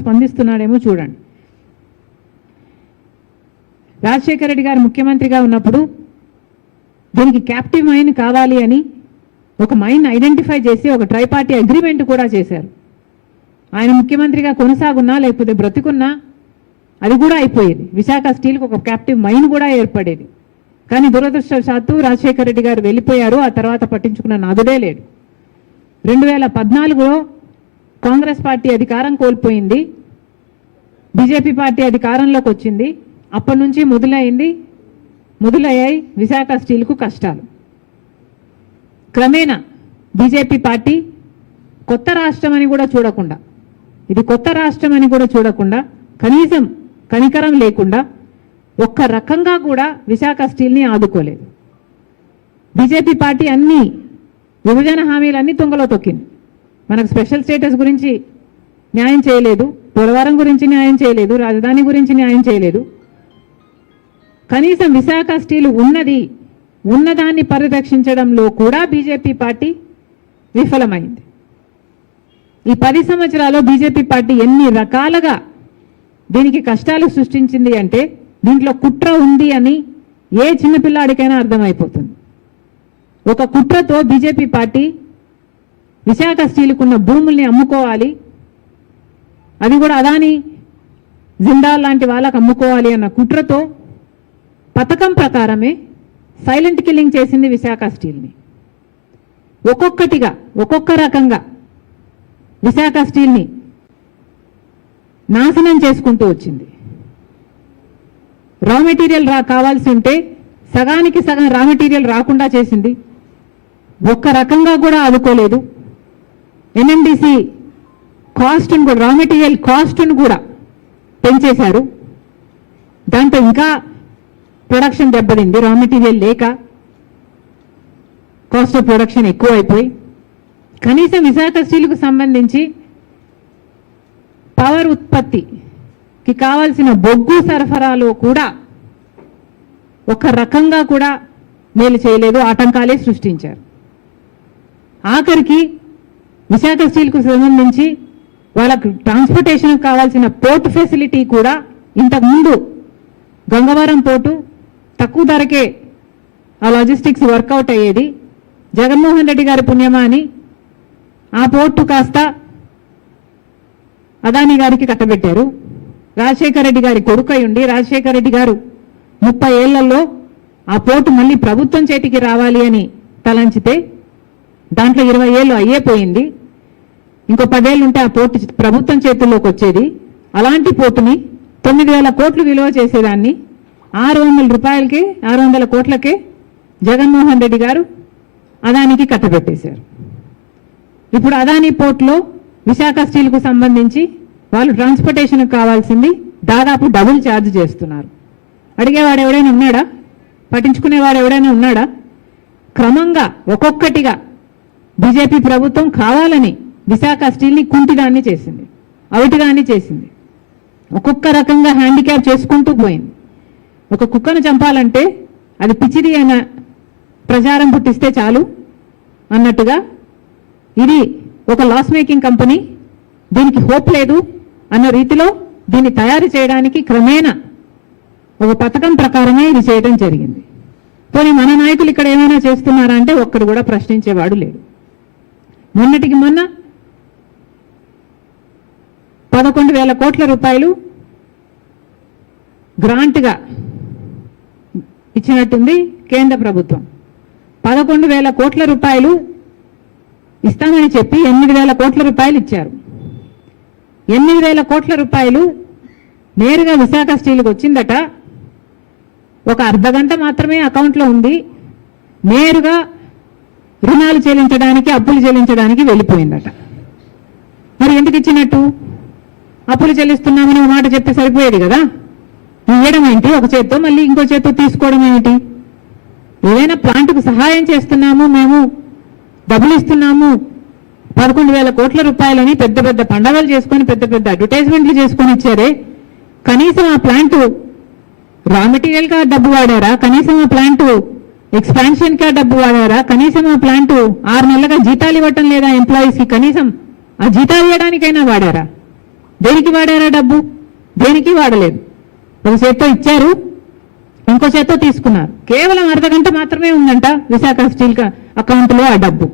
స్పందిస్తున్నాడేమో చూడండి. రాజశేఖర రెడ్డి గారు ముఖ్యమంత్రిగా ఉన్నప్పుడు దీనికి క్యాప్టివ్ మైన్ కావాలి అని ఒక మైన్ ఐడెంటిఫై చేసి ఒక ట్రైపార్టీ అగ్రిమెంట్ కూడా చేశారు. ఆయన ముఖ్యమంత్రిగా కొనసాగున్నా లేకపోతే బ్రతికున్నా అది కూడా అయిపోయేది. విశాఖ స్టీల్కి ఒక క్యాప్టివ్ మైన్ కూడా ఏర్పడేది. కానీ దురదృష్టవశాత్తు రాజశేఖర రెడ్డి గారు వెళ్ళిపోయారు. ఆ తర్వాత పట్టించుకున్న నాదుడే లేడు. 2014లో కాంగ్రెస్ పార్టీ అధికారం కోల్పోయింది, బీజేపీ పార్టీ అధికారంలోకి వచ్చింది. అప్పటి నుంచి మొదలయ్యాయి విశాఖ స్టీల్కు కష్టాలు. క్రమేణా బీజేపీ పార్టీ కొత్త రాష్ట్రం అని కూడా చూడకుండా, ఇది కొత్త రాష్ట్రం అని కూడా చూడకుండా, కనీసం కనికరం లేకుండా ఒక్క రకంగా కూడా విశాఖ స్టీల్ని ఆదుకోలేదు. బీజేపీ పార్టీ అన్ని విభజన హామీలన్నీ తుంగలో తొక్కింది. మనకు స్పెషల్ స్టేటస్ గురించి న్యాయం చేయలేదు, పోలవరం గురించి న్యాయం చేయలేదు, రాజధాని గురించి న్యాయం చేయలేదు. కనీసం విశాఖ స్టీల్ ఉన్నదాన్ని పరిరక్షించడంలో కూడా బీజేపీ పార్టీ విఫలమైంది. ఈ 10 సంవత్సరాల్లో బీజేపీ పార్టీ ఎన్ని రకాలుగా దీనికి కష్టాలు సృష్టించింది అంటే దీంట్లో కుట్ర ఉంది అని ఏ చిన్నపిల్లాడికైనా అర్థమైపోతుంది. ఒక కుట్రతో బీజేపీ పార్టీ విశాఖ స్టీల్కున్న భూముల్ని అమ్ముకోవాలి, అది కూడా అదాని జిందాల్ లాంటి వాళ్ళకు అమ్ముకోవాలి అన్న కుట్రతో పథకం ప్రకారమే సైలెంట్ కిల్లింగ్ చేసింది విశాఖ స్టీల్ని. ఒక్కొక్కటిగా ఒక్కొక్క రకంగా విశాఖ స్టీల్ని నాశనం చేసుకుంటూ వచ్చింది. రా మెటీరియల్ కావాల్సి ఉంటే సగానికి సగం రా మెటీరియల్ రాకుండా చేసింది. ఒక్క రకంగా కూడా ఆదుకోలేదు. ఎన్ఎండిసి కాస్ట్ను కూడా, రా మెటీరియల్ కాస్ట్ను కూడా పెంచేశారు. దాంతో ఇంకా ప్రొడక్షన్ దెబ్బతింది. రా మెటీరియల్ లేక కాస్ట్ ఆఫ్ ప్రొడక్షన్ ఎక్కువైపోయి కనీసం విశాఖ స్టీల్కు సంబంధించి పవర్ ఉత్పత్తికి కావాల్సిన బొగ్గు సరఫరాలో కూడా ఒక రకంగా కూడా మేలు చేయలేదు, ఆటంకాలే సృష్టించారు. ఆఖరికి విశాఖ స్టీల్కు సంబంధించి వాళ్ళకు ట్రాన్స్పోర్టేషన్ కావాల్సిన పోర్ట్ ఫెసిలిటీ కూడా ఇంతకుముందు గంగవరం పోర్టు తక్కువ ధరకే ఆ లాజిస్టిక్స్ వర్కౌట్ అయ్యేది. జగన్మోహన్ రెడ్డి గారి పుణ్యమా అని ఆ పోర్టు కాస్త అదాని గారికి కట్టబెట్టారు. రాజశేఖర రెడ్డి గారి కొడుకై ఉండి రాజశేఖర రెడ్డి గారు 30 ఏళ్లలో ఆ పోర్టు మళ్ళీ ప్రభుత్వం చేతికి రావాలి అని తలంచితే దాంట్లో 20 ఏళ్ళు అయ్యేపోయింది. ఇంకో 10 ఏళ్ళు ఉంటే ఆ పోర్టు ప్రభుత్వం చేతుల్లోకి వచ్చేది. అలాంటి పోర్టుని 9,000 కోట్లు విలువ చేసేదాన్ని 600 కోట్లకే జగన్మోహన్ రెడ్డి గారు అదానికి కట్టబెట్టేశారు. ఇప్పుడు అదాని పోర్టులో విశాఖ స్టీల్కు సంబంధించి వాళ్ళు ట్రాన్స్పోర్టేషన్కి కావాల్సింది దాదాపు డబుల్ ఛార్జ్ చేస్తున్నారు. అడిగేవాడు ఎవడైనా ఉన్నాడా? పట్టించుకునేవాడు ఎవడైనా ఉన్నాడా? క్రమంగా ఒక్కొక్కటిగా బీజేపీ ప్రభుత్వం కావాలని విశాఖ స్టీల్ని కుంటిదాన్ని చేసింది, అవిటిదాన్ని చేసింది. ఒక్కొక్క రకంగా హ్యాండిక్యాప్ చేసుకుంటూ పోయింది. ఒక కుక్కను చంపాలంటే అది పిచ్చిది అయిన ప్రచారం పుట్టిస్తే చాలు అన్నట్టుగా ఇది ఒక లాస్ మేకింగ్ కంపెనీ, దీనికి హోప్ లేదు అన్న రీతిలో దీన్ని తయారు చేయడానికి క్రమేణా ఒక పథకం ప్రకారమే ఇది చేయడం జరిగింది. పోనీ మన నాయకులు ఇక్కడ ఏమైనా చేస్తున్నారా అంటే ఒక్కడు కూడా ప్రశ్నించేవాడు లేడు. మొన్నటికి మొన్న 11,000 కోట్ల రూపాయలు గ్రాంట్గా ఇచ్చినట్టుంది కేంద్ర ప్రభుత్వం. 11,000 కోట్ల రూపాయలు ఇస్తామని చెప్పి 8,000 కోట్ల రూపాయలు ఇచ్చారు. 8,000 కోట్ల రూపాయలు నేరుగా విశాఖ స్టీల్కి వచ్చిందట. ఒక అర్ధగంట మాత్రమే అకౌంట్లో ఉంది. నేరుగా రుణాలు చెల్లించడానికి, అప్పులు చెల్లించడానికి వెళ్ళిపోయిందట. మరి ఎందుకు ఇచ్చినట్టు? అప్పులు చెల్లిస్తున్నామని ఒక మాట చెప్తే సరిపోయేది కదా. ఇవ్వడం ఏంటి ఒక చేత్తో, మళ్ళీ ఇంకో చేత్తో తీసుకోవడం ఏమిటి? ఏదైనా ప్లాంట్కు సహాయం చేస్తున్నాము, మేము డబ్బులు ఇస్తున్నాము 11,000 కోట్ల రూపాయలని పెద్ద పెద్ద పండగలు చేసుకొని పెద్ద పెద్ద అడ్వర్టైజ్మెంట్లు చేసుకొని ఇచ్చారే. కనీసం ఆ ప్లాంట్ రా మెటీరియల్గా డబ్బు వాడారా? కనీసం ఆ ప్లాంట్ ఎక్స్పాన్షన్గా డబ్బు వాడారా? కనీసం ఆ ప్లాంట్ 6 నెలలుగా జీతాలు ఇవ్వటం లేదా ఎంప్లాయీస్కి? కనీసం ఆ జీతాలు ఇవ్వడానికైనా వాడారా? దేనికి వాడారా డబ్బు? దేనికి వాడలేదు. ఒక చేత్తో ఇచ్చారు, ఇంకో చేత్తో తీసుకున్నారు. కేవలం అర్ధగంట మాత్రమే ఉందంట విశాఖ స్టీల్ అకౌంట్లో ఆ డబ్బు.